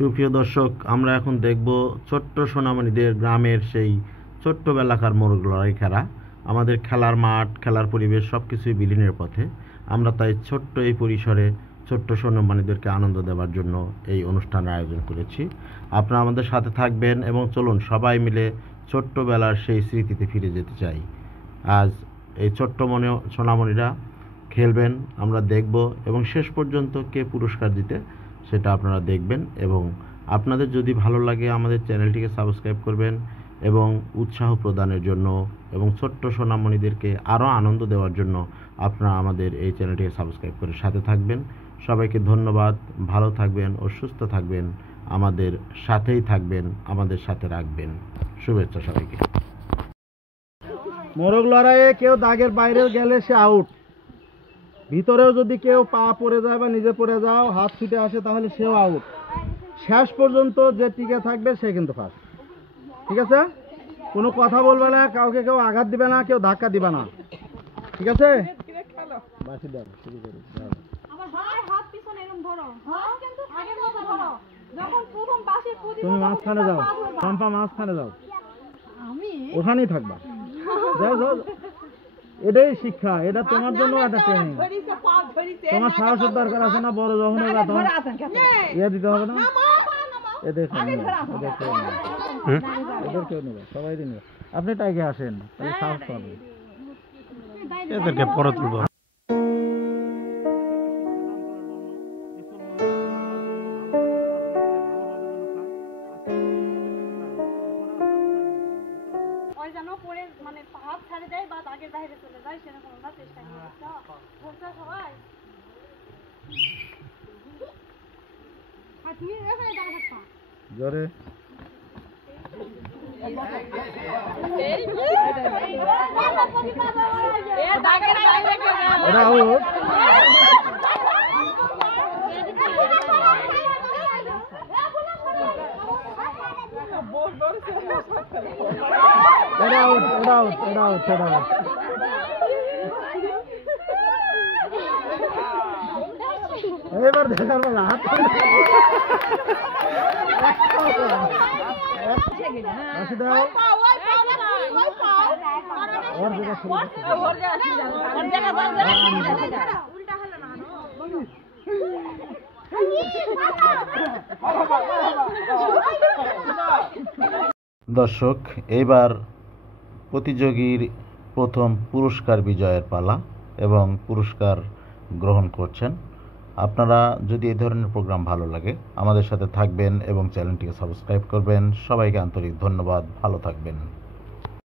সুপ্রিয় দর্শক, আমরা এখন দেখব ছোট্ট সোনামণিদের গ্রামের সেই ছোট্টবেলাকার মোরগ লড়াই খেলা। আমাদের খেলার মাঠ, খেলার পরিবেশ সব কিছুই বিলীনের পথে। আমরা তাই ছোট্ট এই পরিসরে ছোট্ট সোনামণিদেরকে আনন্দ দেওয়ার জন্য এই অনুষ্ঠানের আয়োজন করেছি। আপনারা আমাদের সাথে থাকবেন এবং চলুন সবাই মিলে ছোট্টবেলার সেই স্মৃতিতে ফিরে যেতে চাই। আজ এই ছোট্ট সোনামণিরা খেলবেন, আমরা দেখব এবং শেষ পর্যন্ত কে পুরস্কার জিতে সেটা আপনারা দেখবেন। এবং আপনাদের যদি ভালো লাগে আমাদের চ্যানেলটিকে সাবস্ক্রাইব করবেন এবং উৎসাহ প্রদানের জন্য এবং ছোট্ট সোনামণিদেরকে আরও আনন্দ দেওয়ার জন্য আপনারা আমাদের এই চ্যানেলটিকে সাবস্ক্রাইব করে সাথে থাকবেন। সবাইকে ধন্যবাদ। ভালো থাকবেন ও সুস্থ থাকবেন, আমাদের সাথেই থাকবেন, আমাদের সাথে রাখবেন। শুভেচ্ছা সবাইকে। মোরগ লড়াইয়ে কেউ দাগের বাইরে গেলে সে আউট। ভিতরেও যদি কেউ পা পড়ে যায় বা নিজে পড়ে যাও, হাত ছুটে আসে, তাহলে সেও আউট। শেষ পর্যন্ত যে টিকে থাকবে সে কিন্তু ফার্স্ট। ঠিক আছে? কোনো কথা বলবে না, কাউকে কেউ আঘাত দিবে না, কেউ ধাক্কা দিবে না। ঠিক আছে? বাসি দাও, শুরু করি। তুমি মাঝখানে যাও, চম্পা মাঝখানে যাও, ওখানেই থাকবা। যাও যাও, এটাই শিক্ষা, এটা তোমার জন্য একটা ট্রেনিং। তোমার সাহসের দরকার আছে না, বড় যখন হবে তখন ইয়ে দিতে হবে না। এদের কেউ নেবে, সবাই নেবে। আপনি টাইগে আসেন, তাহলে সাহস পাবেন। এদেরকে পরে তুলব। মানে হাত ছাড়ে দেয় বা দাগের বাইরে চলে যায়, সেরকম আমরা চেষ্টা করছি। সবাই তুমি এখানে দাঁড়া থাকবা জোরে। এটা আউট। এটা আউট, এটা আউট, এটা আউট, এটা আউট। এবার দেখার বেলা হাত আসি দাও। ওর জায়গা শুরু দর্শক, এইবার প্রতিযোগীর প্রথম পুরস্কার বিজয়ের পালা এবং পুরস্কার গ্রহণ করছেন। আপনারা যদি এই ধরনের প্রোগ্রাম ভালো লাগে আমাদের সাথে থাকবেন এবং চ্যানেলটিকে সাবস্ক্রাইব করবেন। সবাইকে আন্তরিক ধন্যবাদ। ভালো থাকবেন।